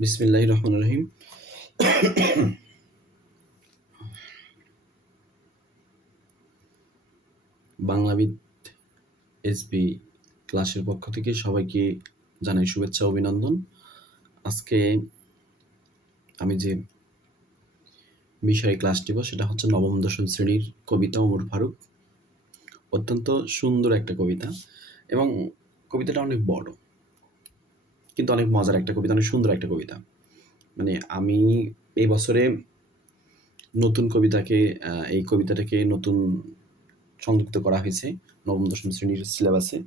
বিসমিল্লাহির রহমানির রহিম। বাংলাবিদ এসবি ক্লাসের পক্ষ থেকে সবাইকে জানাই শুভেচ্ছা অভিনন্দন। আজকে আমি যে বিষয়ে ক্লাস নিব সেটা হচ্ছে নবম দশম শ্রেণীর কবিতা ওমর ফারুক। অত্যন্ত সুন্দর একটা কবিতা এবং কবিতাটা অনেক বড়, কিন্তু অনেক মজার একটা কবিতা, অনেক সুন্দর একটা কবিতা। মানে আমি এই বছরে নতুন এই কবিতাটাকে নতুন সংযুক্ত করা হয়েছে নবম দশম শ্রেণীর সিলেবাসে।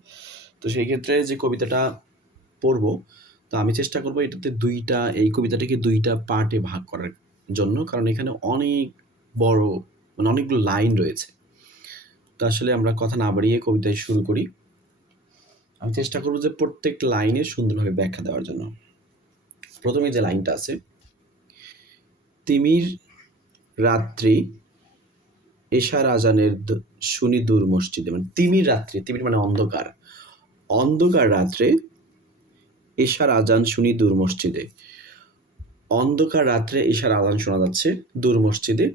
তো সেই ক্ষেত্রে যে কবিতাটা পড়ব, তো আমি চেষ্টা করব এই কবিতাটাকে দুইটা পার্টে ভাগ করার জন্য, কারণ এখানে অনেক বড়, মানে অনেকগুলো লাইন রয়েছে। তো আসলে আমরা কথা না বাড়িয়ে কবিতায় শুরু করি। আমি চেষ্টা করব যে প্রত্যেকটা লাইনে সুন্দরভাবে ব্যাখ্যা দেওয়ার জন্য। প্রথমে যে লাইনটা আছে, তিমির রাত্রি এশার আজানের শুনি দূর মসজিদে। মানে তিমির রাত্রি, তিমির মানে অন্ধকার, অন্ধকার রাত্রে এশার আজান শুনি দূর মসজিদে। অন্ধকার রাত্রে এশার আজান শোনা যাচ্ছে দূর মসজিদে।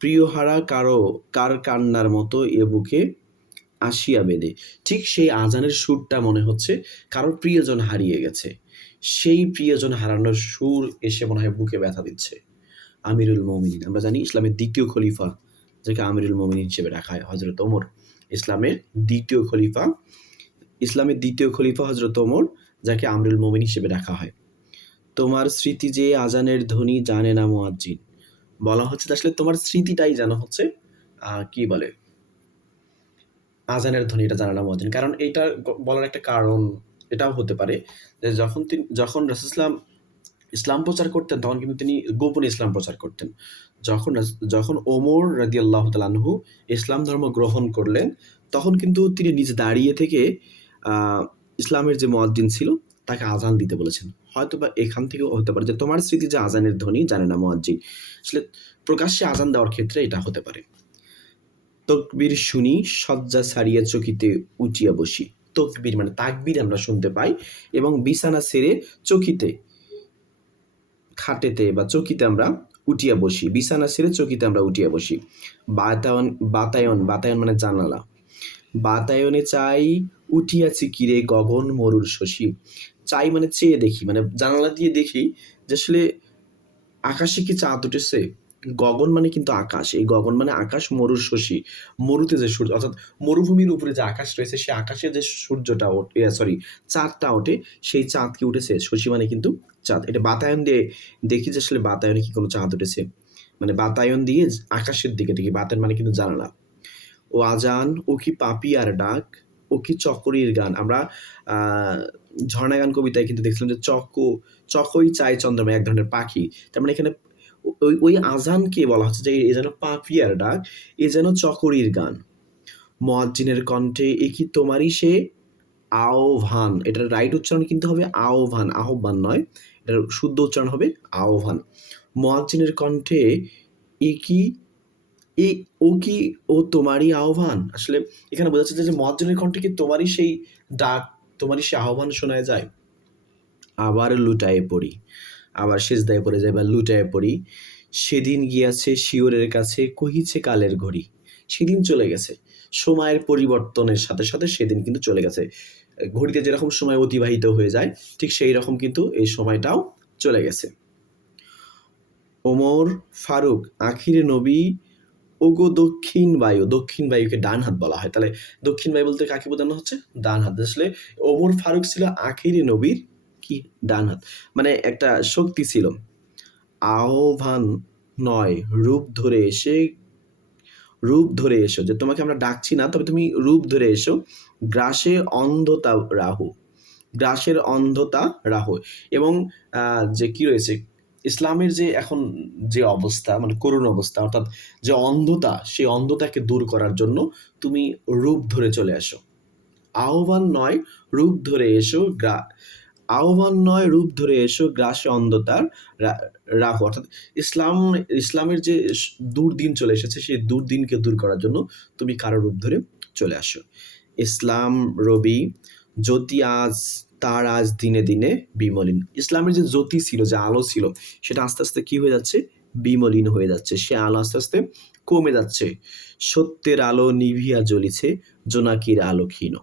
প্রিয়হারা কার কান্নার মতো এ বুকে আসিয়া বেঁধে। ঠিক সেই আজানের সুরটা মনে হচ্ছে কারোর প্রিয়জন হারিয়ে গেছে, সেই প্রিয়জন হারানোর সুর এসে মনে হয় বুকে ব্যথা দিচ্ছে। আমিরুল মোমিনিন, আমরা জানি ইসলামের দ্বিতীয় খলিফা যাকে আমিরুল মোমিনিন হিসেবে রাখা হয়, হযরত ওমর। ইসলামের দ্বিতীয় খলিফা হযরত ওমর, যাকে আমিরুল মোমিনিন হিসেবে রাখা হয়। তোমার স্মৃতি যে আজানের ধ্বনি জানে না মুয়াজ্জিন। বলা হচ্ছে আসলে তোমার স্মৃতিটাই যেন হচ্ছে কি বলে আজানের ধ্বনি, এটা জানে না মুয়াজ্জিন। কারণ এইটা বলার একটা কারণ এটাও হতে পারে যে যখন রাসূলুল্লাহ ইসলাম প্রচার করতেন, তখন কিন্তু তিনি গোপনে ইসলাম প্রচার করতেন। যখন ওমর রাদিয়াল্লাহু তাআলা আনহু ইসলাম ধর্ম গ্রহণ করলেন, তখন কিন্তু তিনি নিজে দাঁড়িয়ে থেকে ইসলামের যে মুয়াজ্জিন ছিল তাকে আজান দিতে বলেছেন। হয়তোবা এখান থেকেও হতে পারে যে তোমার স্মৃতি যে আজানের ধ্বনি জানে না মুয়াজ্জিন। আসলে প্রকাশ্যে আজান দেওয়ার ক্ষেত্রে এটা হতে পারে। তকবীর শুনি শয্যা ছাড়িয়া চকিতে উঠিয়া বসি। তকবীর মানে তাকবীর আমরা শুনতে পাই, এবং বিছানা ছেড়ে চকিতে, খাটেতে বা চকিতে আমরা উঠিয়া বসি। বিছানা ছেড়ে চকিতে আমরা উঠিয়া বসি। বাতায়ন মানে জানালা। বাতায়নে চাই উঠিয়াছি কিরে গগন মরুর শশী। চাই মানে চেয়ে দেখি, মানে জানালা দিয়ে দেখি যে আসলে আকাশে কি চাঁদ উঠেছে। গগন মানে কিন্তু আকাশ, এই গগন মানে আকাশ, মরুর শশী মরুতে যে সূর্য, অর্থাৎ মরুভূমির উপরে যে আকাশ রয়েছে, সেই আকাশে যে সূর্যটা ওঠে, চাঁদটা ওঠে, সেই চাঁদ কি উঠেছে। শশী মানে কিন্তু চাঁদ। এটা বাতায়ন দিয়ে দেখি যে আসলে বাতায়নে কি কোনো চাঁদ উঠেছে, মানে বাতায়ন দিয়ে আকাশের দিকে দেখি। বাতায়ন মানে কিন্তু জানালা। ও আজান, ও কি পাপিয়ার ডাক, ও কি চকরির গান। আমরা ঝর্ণা গান কবিতায় কিন্তু দেখছিলাম যে চকই চাই চন্দ্রমা, এক ধরনের পাখি। তার মানে এখানে ওই আজানকে বলা হচ্ছে যে এ যেন পাপিয়ার ডাক, এ যেন চকরির গান। মুয়াজ্জিনের কণ্ঠে এ কি তোমারই সে আহ্বান। এটার রাইট উচ্চারণ কিন্তু হবে আহ্বান, আহ্বান নয়। এটার শুদ্ধ উচ্চারণ হবে আহ্বান। মুয়াজ্জিনের কণ্ঠে এ কি ও তোমারই আহ্বান। আসলে এখানে বোঝা যাচ্ছে যে মুয়াজ্জিনের কণ্ঠে কি তোমারই সেই ডাক, তোমারই সেই আহ্বান শোনা যায়। আবার লুটায়ে পড়ি, আবার সিজদায় পড়ে যাই বা লুটায়ে পড়ি। সেদিন গিয়াছে শিয়রের কাছে কহিছে কালের ঘড়ি। সেদিন চলে গেছে, সময়ের পরিবর্তনের সাথে সাথে সেদিন কিন্তু চলে গেছে। ঘড়িতে যেরকম সময় অতিবাহিত হয়ে যায়, ঠিক সেই রকম কিন্তু এই সময়টাও চলে গেছে। ওমর ফারুক আখিরে নবী, ওগো দক্ষিণ বায়ু। দক্ষিণ বায়ুকে ডান হাত বলা হয়, তাহলে দক্ষিণ বায়ু বলতে কাকে বোঝানো হচ্ছে? ডান হাত। আসলে ওমর ফারুক ছিল আখিরি নবীর কি ডান হাত, মানে একটা শক্তি ছিল। আহ্বান নয় রূপ ধরে এসো, যে তোমাকে আমরা ডাকছি না, তবে তুমি রূপ ধরে এসো। গ্রাসের অন্ধতা রাহু। এবং যে কি রয়েছে ইসলামের যে এখন যে অবস্থা, মানে করুণ অবস্থা, অর্থাৎ যে অন্ধতা, সেই অন্ধতাকে দূর করার জন্য তুমি রূপ ধরে চলে আসো। আহ্বান নয় রূপ ধরে এসো গ্রাসে অন্ধতার রাহু। অর্থাৎ ইসলামের যে দুর্দিন চলে এসেছে, সেই দুর্দিনকে দূর করার জন্য তুমি কারো রূপ ধরে চলে আসো। ইসলাম রবি, জ্যোতি আজ তার আজ দিনে দিনে বিমলিন। ইসলামের যে জ্যোতি ছিল, যে আলো ছিল, সেটা আস্তে আস্তে কি হয়ে যাচ্ছে? বিমলিন হয়ে যাচ্ছে। সে আলো আস্তে আস্তে কমে যাচ্ছে। সত্যের আলো নিভিয়া জ্বলিছে, জোনাকির আলো ক্ষীণ।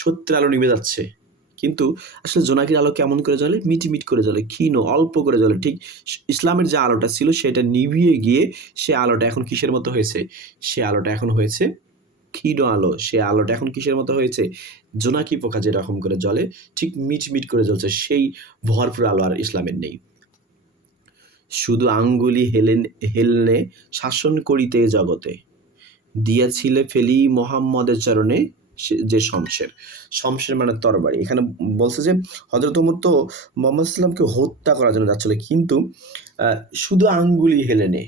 সত্যের আলো নিভে যাচ্ছে, কিন্তু আসলে জোনাকির আলো কেমন করে জ্বলে? মিটমিট করে জ্বলে, ক্ষীণ, অল্প করে জ্বলে। ঠিক ইসলামের যে আলোটা ছিল সেটা নিভিয়ে গিয়ে সে আলোটা এখন কিসের মতো হয়েছে? সে আলোটা এখন হয়েছে ক্ষীণ আলো। সে আলোটা এখন কিসের মতো হয়েছে? জোনাকি পোকা যেরকম করে জ্বলে, ঠিক মিটমিট করে জ্বলছে। সেই ভরপুর আলো আর ইসলামের নেই। শুধু আঙ্গুলি হেলনে শাসন করিতে জগতে, দিয়াছিলে ফেলি মোহাম্মদের চরণে যে শমশের। শমশের মানে তরবারি। এখানে বলছে যে হযরত ওমর তো মুহাম্মদ সাল্লামকে হত্যা করার জন্য যাচ্ছিল, কিন্তু শুধু আঙ্গুলি হেলেনে,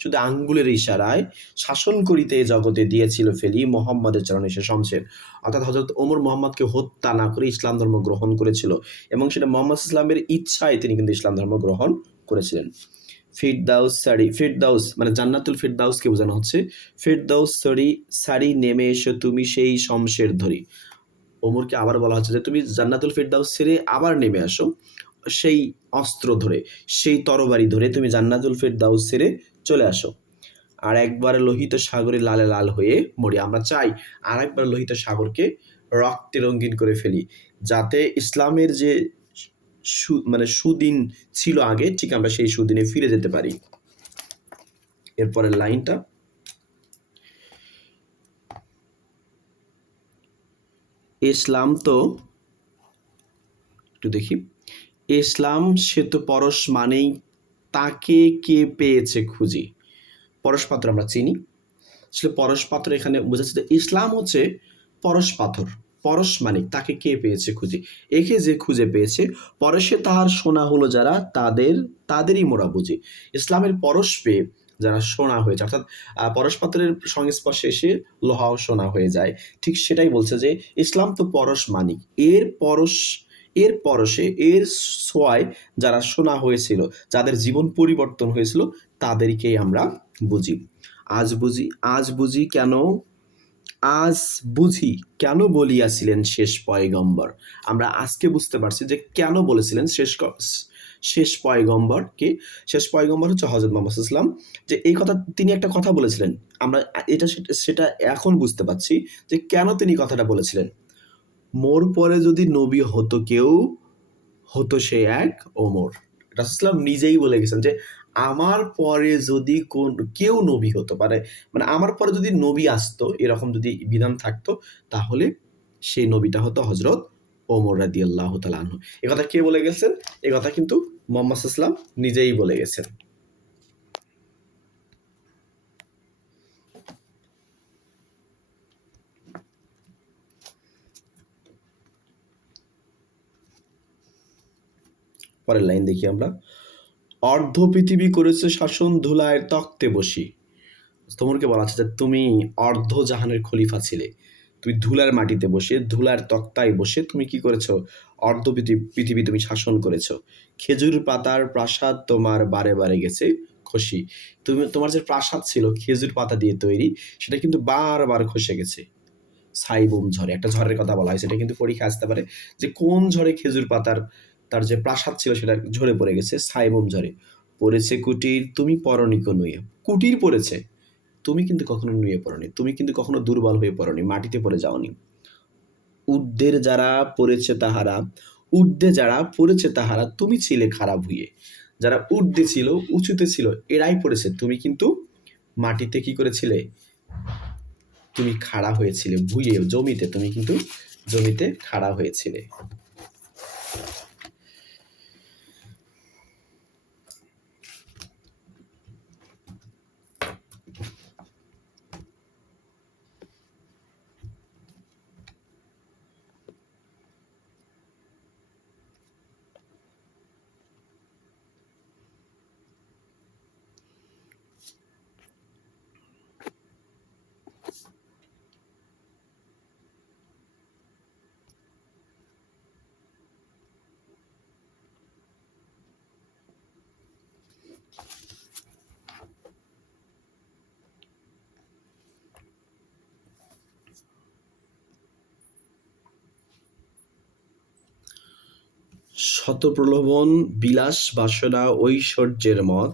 শুধু আঙ্গুলের ইশারায় শাসন করিতে জগতে দিয়েছিল ফেলি মোহাম্মদের চরণে সে শমশের। অর্থাৎ হযরত ওমর মুহাম্মদকে হত্যা না করে ইসলাম ধর্ম গ্রহণ করেছিল, এবং সেটা মুহাম্মদ ইসলামের ইচ্ছায় তিনি কিন্তু ইসলাম ধর্ম গ্রহণ করেছিলেন। ফিরদাউস মানে জান্নাতুল ফিরদাউসকে বোঝানো হচ্ছে। ফিরদাউস সারি নেমে এসো তুমি সেই শমশের ধরি। ওমরকে আবার বলা হচ্ছে যে তুমি জান্নাতুল ফিরদাউস ছেড়ে আবার নেমে আসো, সেই অস্ত্র ধরে, সেই তরবারি ধরে তুমি জান্নাতুল ফিরদাউস ছেড়ে চলে আসো। আর একবার লোহিত সাগরে লালে লাল হয়ে মরি। আমরা চাই আর একবার লোহিত সাগরকে রক্তে রঙিন করে ফেলি, যাতে ইসলামের যে মানে সুদিন ছিল আগে, ঠিক আমরা সেই সুদিনে ফিরে যেতে পারি। এরপরের লাইনটা, ইসলাম তো একটু দেখি, ইসলাম সে তো পরশ মানেই তাকে কে পেয়েছে খুঁজি। পরশ পাথর আমরা চিনি। আসলে পরশ পাথর এখানে বোঝাচ্ছে যে ইসলাম হচ্ছে পরশ পাথর। পরশ মানে তাকে কে পেয়েছে খুঁজি, একে যে খুঁজে পেয়েছে, পরশে তাহার সোনা হলো যারা, তাদেরই মোরা বুঝি। ইসলামের পরশ পেয়ে যারা সোনা হয়েছে, অর্থাৎ পরশ পাথরের সংস্পর্শে এসে লোহাও সোনা হয়ে যায়, ঠিক সেটাই বলছে যে ইসলাম তো পরশ মানিক, এর পরশে, এর ছোঁয়ায় যারা সোনা হয়েছিল, যাদের জীবন পরিবর্তন হয়েছিল, তাদেরকেই আমরা বুঝি। আজ বুঝি কেন বলিয়াছিলেন শেষ পয়গম্বর। আমরা আজকে বুঝতে পারছি যে কেন বলেছিলেন শেষ পয়গম্বরকে। শেষ পয়গম্বর হচ্ছে হযরত মুহাম্মদ ইসলাম, যে এই কথা তিনি একটা কথা বলেছিলেন। আমরা সেটা এখন বুঝতে পারছি যে কেন তিনি কথাটা বলেছিলেন। মোর পরে যদি নবী হতো কেউ, হতো সে এক ওমর। রাসূলুল্লাহ নিজেই বলে গেছেন যে আমার পরে যদি কেউ নবী হতে পারে, মানে আমার পরে যদি নবী আসতো, এরকম যদি বিধান থাকতো, তাহলে সেই নবীটা হতো হযরত ওমর রাদিয়াল্লাহু তাআলা আনহু। এ কথা কে বলে গেছেন? এ কথা কিন্তু মুহাম্মদ সাল্লাল্লাহু আলাইহি ওয়াসাল্লাম নিজেই বলে গেছেন। পরের লাইন দেখি আমরা, অর্ধ পৃথিবী করেছে শাসন ধুলায় তক্তে বসি। তোমরকে বলা আছে যে তুমি অর্ধ জাহানের খলিফা ছিলে, তুমি ধুলার মাটিতে বসে, ধুলার তক্তায় বসে তুমি কি করেছো? অর্ধ পৃথিবী তুমি শাসন করেছো। খেজুর পাতার প্রাসাদ তোমার বারে বারে গেছে খসি। তোমার যে প্রাসাদ ছিল খেজুর পাতা দিয়ে তৈরি, সেটা কিন্তু বারবার খসে গেছে। সাইবুম ঝড়ে, একটা ঝড়ের কথা বলা হয়, সেটা কিন্তু পরীক্ষা আসতে পারে যে কোন ঝড়ে খেজুর পাতার তার যে প্রাসাদ ছিল সেটা ঝরে পড়ে গেছে। সাইবুম ঝড়ে পড়েছে কুটির, তুমি পরনি নুয়ে। কুটির পড়েছে, তুমি কিন্তু কখনো নুয়ে পড়নি, তুমি কিন্তু কখনো দুর্বল হয়ে পড়নি, মাটিতে পড়ে যাওনি। ঊর্ধ্বের যারা পড়েছে তাহারা, ঊর্ধ্বে যারা পড়েছে তাহারা, তুমি ছিলে খারাপ হইয়ে। যারা ঊর্ধ্বে ছিল, উঁচুতে ছিল, এরাই পড়েছে, তুমি কিন্তু মাটিতে কি করেছিলে? তুমি খাড়া হয়েছিলে, ভুইয়ে জমিতে, তুমি কিন্তু জমিতে খাড়া হয়েছিলে। শত প্রলোভন বিলাস বাসনা ঐশ্বর্যের মত,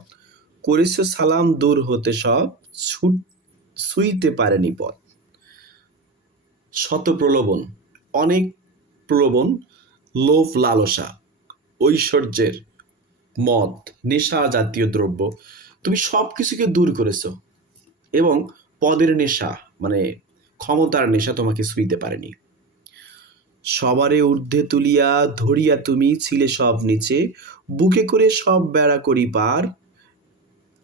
করেছ সালাম দূর হতে সব, ছুঁইতে পারেনি পথ। শত প্রলোভন, অনেক প্রলোভন, লোভ লালসা, ঐশ্বর্যের মদ, নেশা জাতীয় দ্রব্য, তুমি সব কিছুকে দূর করেছ, এবং পদের নেশা মানে ক্ষমতার নেশা তোমাকে ছুঁইতে পারেনি। সবারে ঊর্ধ্বে তুলিয়া ধরিয়া তুমি ছিলে সব নিচে, বুকে করে সব বেড়া করি পার,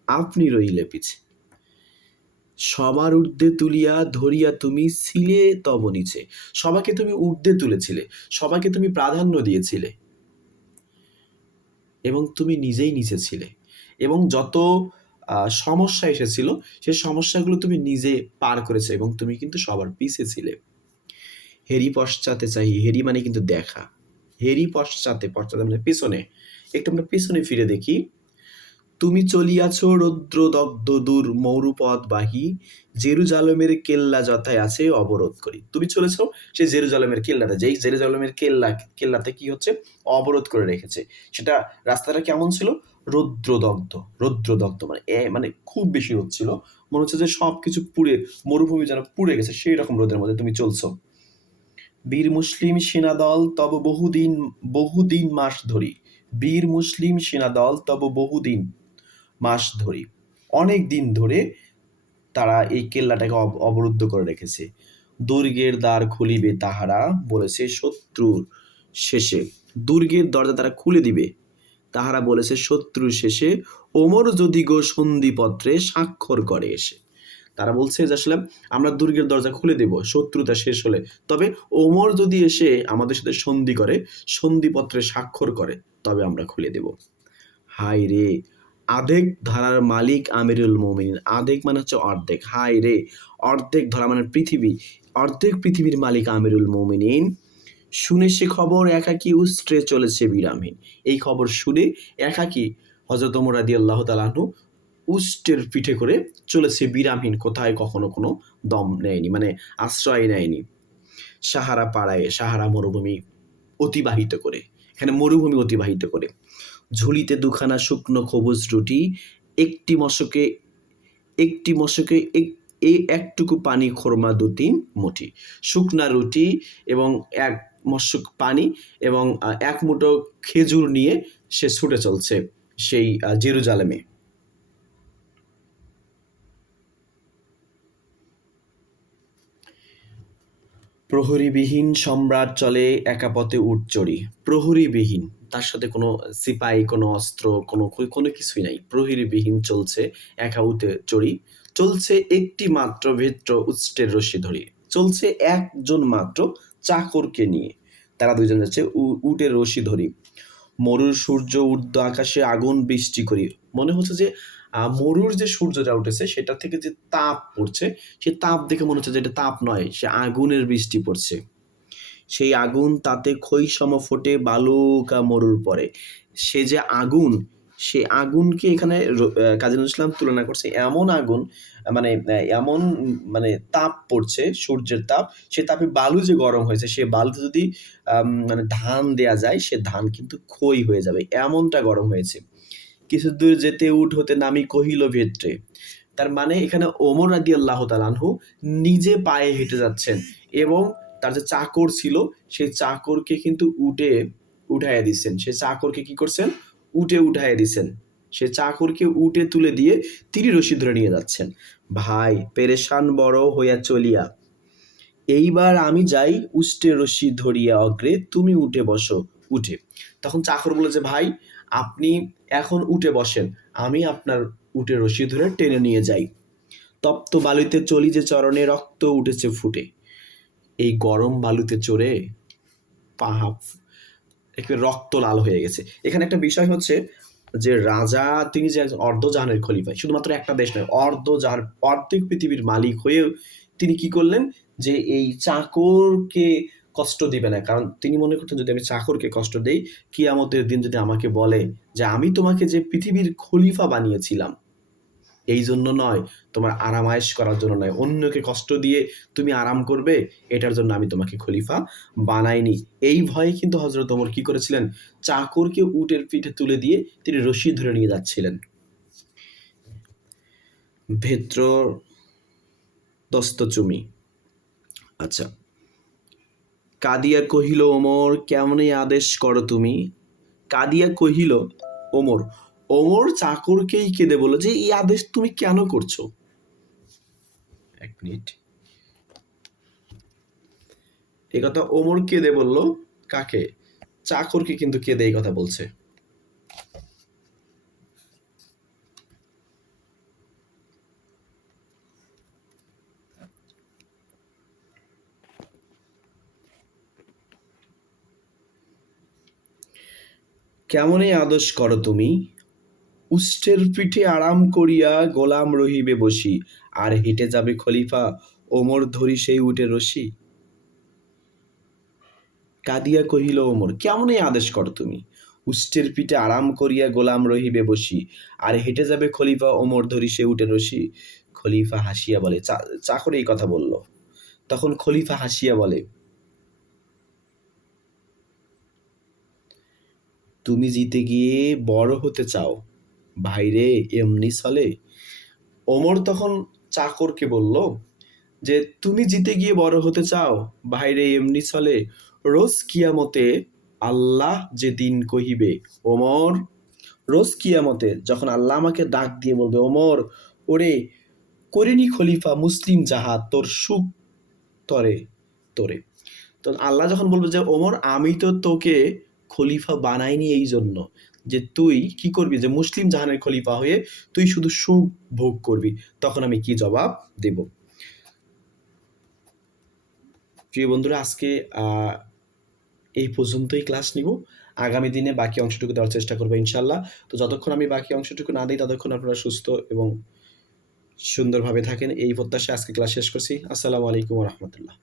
আপনি রইলে পিছে। সবার ঊর্ধ্বে তুলিয়া ধরিয়া তুমি ছিলে তব নিচে, সবাইকে তুমি ঊর্ধ্বে তুলেছিলে, সবাইকে তুমি প্রাধান্য দিয়েছিলে, এবং তুমি নিজেই নিচে ছিলে, এবং যত সমস্যা এসেছিল সেই সমস্যাগুলো তুমি নিজে পার করেছো, এবং তুমি কিন্তু সবার পিছে ছিলে। হেরি পশ্চাতে চাহি, হেরি মানে কিন্তু দেখা, হেরি পশ্চাতে, পশ্চাতে মানে পেছনে, একটু আমরা পেছনে ফিরে দেখি। তুমি চলিয়াছ রৌদ্রদগ্ধ দূর মরুপথ বাহি, জেরুজালেমের কেল্লা যথায় আছে অবরোধ করি। তুমি চলেছ সেই জেরুজালেমের কেল্লাতে, যেই জেরুজালেমের কেল্লাতে কি হচ্ছে, অবরোধ করে রেখেছে। সেটা রাস্তাটা কেমন ছিল, রৌদ্রদগ্ধ মানে খুব বেশি হচ্ছিল, মনে হচ্ছে যে সব কিছু পুড়ে, মরুভূমি যেন পুড়ে গেছে, সেই রকম রোদের মধ্যে তুমি চলছো। বীর মুসলিম সেনাদল তব বহুদিন মাস ধরি, বীর মুসলিম সেনাদল তব বহুদিন মাস ধরি, অনেক দিন ধরে তারা এই কেল্লাটাকে অবরুদ্ধ করে রেখেছে। দুর্গের দ্বার খুলিবে তাহারা, বলেছে শত্রুর শেষে, দুর্গের দরজা তারা খুলে দিবে, তাহারা বলেছে শত্রুর শেষে, ওমর যদি গো সন্ধিপত্রে স্বাক্ষর করে এসে। তারা বলছে যে আসলে আমরা দুর্গের দরজা খুলে দেব শত্রুতা শেষ হলে, তবে ওমর যদি এসে আমাদের সাথে সন্ধি করে, সন্ধিপত্রে স্বাক্ষর করে, তবে আমরা খুলে দেব। হাই রে, আধেক ধারার মালিক আমিরুল মুমিনিন, আধেক মানে হচ্ছে অর্ধেক, হাই রে অর্ধেক ধরা মানে পৃথিবী, অর্ধেক পৃথিবীর মালিক আমিরুল মুমিনিন, শুনে সে খবর একাকী উষ্ট্রে চলেছে বিরামহীন। এই খবর শুনে একাকী হযরত ওমর রাদিয়াল্লাহু তাআলা আনহু উষ্ট্রের পিঠে করে চলেছে বিরামহীন, কোথায় কখনো কোনো দম নেয়নি, মানে আশ্রয় নেয়নি। সাহারা পাড়ায়, সাহারা মরুভূমি অতিবাহিত করে, এখানে মরুভূমি অতিবাহিত করে, ঝুলিতে দুখানা শুকনো সবুজ রুটি, একটি মশকে এই একটুকু পানি খোরমা 2-3 মুঠি, শুকনা রুটি এবং এক মশক পানি এবং এক মুঠো খেজুর নিয়ে সে ছুটে চলছে সেই জেরুজালেমে। প্রহরীবিহীন সম্রাট চলে একা পথে উট চড়ি, প্রহরীবিহীন, তার সাথে কোনো সিপাহী, কোনো অস্ত্র, কোনো কিছুই নাই, প্রহরীবিহীন চলছে একা উটে চড়ি, চলছে একটি মাত্র ভেত্র উষ্ট্রের রশি ধরি, চলছে একজন মাত্র চাকরকে নিয়ে, তারা দুইজন যাচ্ছে উটের রশি ধরি। মরুর সূর্য ঊর্ধ্ব আকাশে আগুন বৃষ্টি করি, মনে হচ্ছে যে মরুর যে সূর্যটা উঠেছে সেটা থেকে যে তাপ পড়ছে, সেই তাপ দেখে মনে হচ্ছে যে এটা তাপ নয়, সে আগুনের বৃষ্টি পড়ছে। সেই আগুন তাতে ক্ষয়সম ফোটে বালুকা মরুর পরে, সে যে আগুন, সে আগুনকে এখানে কাজী নজরুল ইসলাম তুলনা করছে এমন আগুন, মানে এমন মানে তাপ পড়ছে, সূর্যের তাপ, সে তাপে বালু যে গরম হয়েছে, সে বালুতে যদি মানে ধান দেয়া যায়, সে ধান কিন্তু ক্ষয় হয়ে যাবে, এমনটা গরম হয়েছে। কিছু দূর যেতে উট হতে নামি কহিল ভেত্রে, তার মানে এখানে ওমর রাদিয়াল্লাহু তাআলা আনহু নিজে পায়ে হেঁটে যাচ্ছেন, এবং তার যে চাকর ছিল সেই চাকরকে কিন্তু উটে উঠাইয়া দিচ্ছেন, সে চাকরকে কি করছেন, উটে উঠাইয়া দিচ্ছেন, সে চাকরকে উটে তুলে দিয়ে তিনি রশি ধরে নিয়ে যাচ্ছেন। ভাই পেরেশান বড় হইয়া চলিয়া, এইবার আমি যাই উষ্টে রশি ধরিয়া অগ্রে, তুমি উঠে বসো উঠে। তখন চাকর বলে যে ভাই আপনি এখন উঠে বসেন, আমি আপনার উটে রশি ধরে টেনে নিয়ে যাই। তপ্ত বালুতে চলি যে চরণে, রক্ত উঠেছে ফুটে, এই গরম বালুতে চড়ে পাহা একেবারে রক্ত লাল হয়ে গেছে। এখানে একটা বিষয় হচ্ছে যে রাজা তিনি যে অর্ধজাহানের খলিফা, শুধুমাত্র একটা দেশ নয়, অর্ধজাহান, অর্ধেক পৃথিবীর মালিক হয়েও তিনি কি করলেন, যে এই চাকরকে কষ্ট দিবে না, কারণ তিনি মনে করতেন যদি আমি চাকরকে কষ্ট দেই, কিয়ামতের দিন যদি আমাকে বলে যে আমি তোমাকে যে পৃথিবীর খলিফা বানিয়েছিলাম, এই জন্য নয়, তোমার আরামায়েশ করার জন্য নয়, অন্যকে কষ্ট দিয়ে তুমি আরাম করবে, এটার জন্য আমি তোমাকে খলিফা বানাইনি। এই ভয়ে কিন্তু হযরত ওমর কি করেছিলেন, চাকরকে উটের পিঠে তুলে দিয়ে তিনি রশি ধরে নিয়ে যাচ্ছিলেন। ভেত্র দস্তচুমি। আচ্ছা, কাঁদিয়া কহিল ওমর, কেমনে আদেশ করো তুমি। কাঁদিয়া কহিল ওমর, ওমর চাকরকেই কেঁদে বলল যে এই আদেশ তুমি কেন করছো। এক মিনিট, এই কথা ওমর কেঁদে বলল কাকে, চাকরকে কিন্তু কেঁদে এই কথা বলছে। কেমনে আদেশ করো তুমি, উষ্টের পিঠে আরাম করিয়া গোলাম রহিবে বসি, আর হেঁটে যাবে খলিফা ওমর ধরি সেই উটে রশি। কাঁদিয়া কহিল ওমর, কেমনে আদেশ করো তুমি, উষ্টের পিঠে আরাম করিয়া গোলাম রহিবে বসি, আর হেঁটে যাবে খলিফা ওমর ধরি সে উটে রশি। খলিফা হাসিয়া বলে, চাকর এই কথা বলল। তখন খলিফা হাসিয়া বলে, তুমি জিতে গিয়ে বড় হতে চাও ভাইরে, এমনি চলে। ওমর তখন চাকরকে বলল যে তুমি জিতে গিয়ে বড় হতে চাও ভাইরে, এমনি চলে। রোজ কিয়ামতে আল্লাহ যে দিন কহিবে ওমর, রোজ কিয়ামতে যখন আল্লাহ আমাকে ডাক দিয়ে বলবে ওমর, ওরে করিনি খলিফা মুসলিম জাহাদ তোর সুখ তরে তোরে। তো আল্লাহ যখন বলবে যে ওমর আমি তো তোকে খলিফা বানাইনি এই জন্য যে তুই কি করবি, যে মুসলিম জাহানের খলিফা হয়ে তুই শুধু সুখ ভোগ করবি, তখন আমি কি জবাব দেব। প্রিয় বন্ধুরা, আজকে এই পর্যন্তই ক্লাস নিব। আগামী দিনে বাকি অংশটুকু দেওয়ার চেষ্টা করবো ইনশাল্লাহ। তো যতক্ষণ আমি বাকি অংশটুকু না দিই ততক্ষণ আপনারা সুস্থ এবং সুন্দরভাবে থাকেন, এই প্রত্যাশায় আজকে ক্লাস শেষ করছি। আসসালামু আলাইকুম ওয়া রাহমাতুল্লাহ।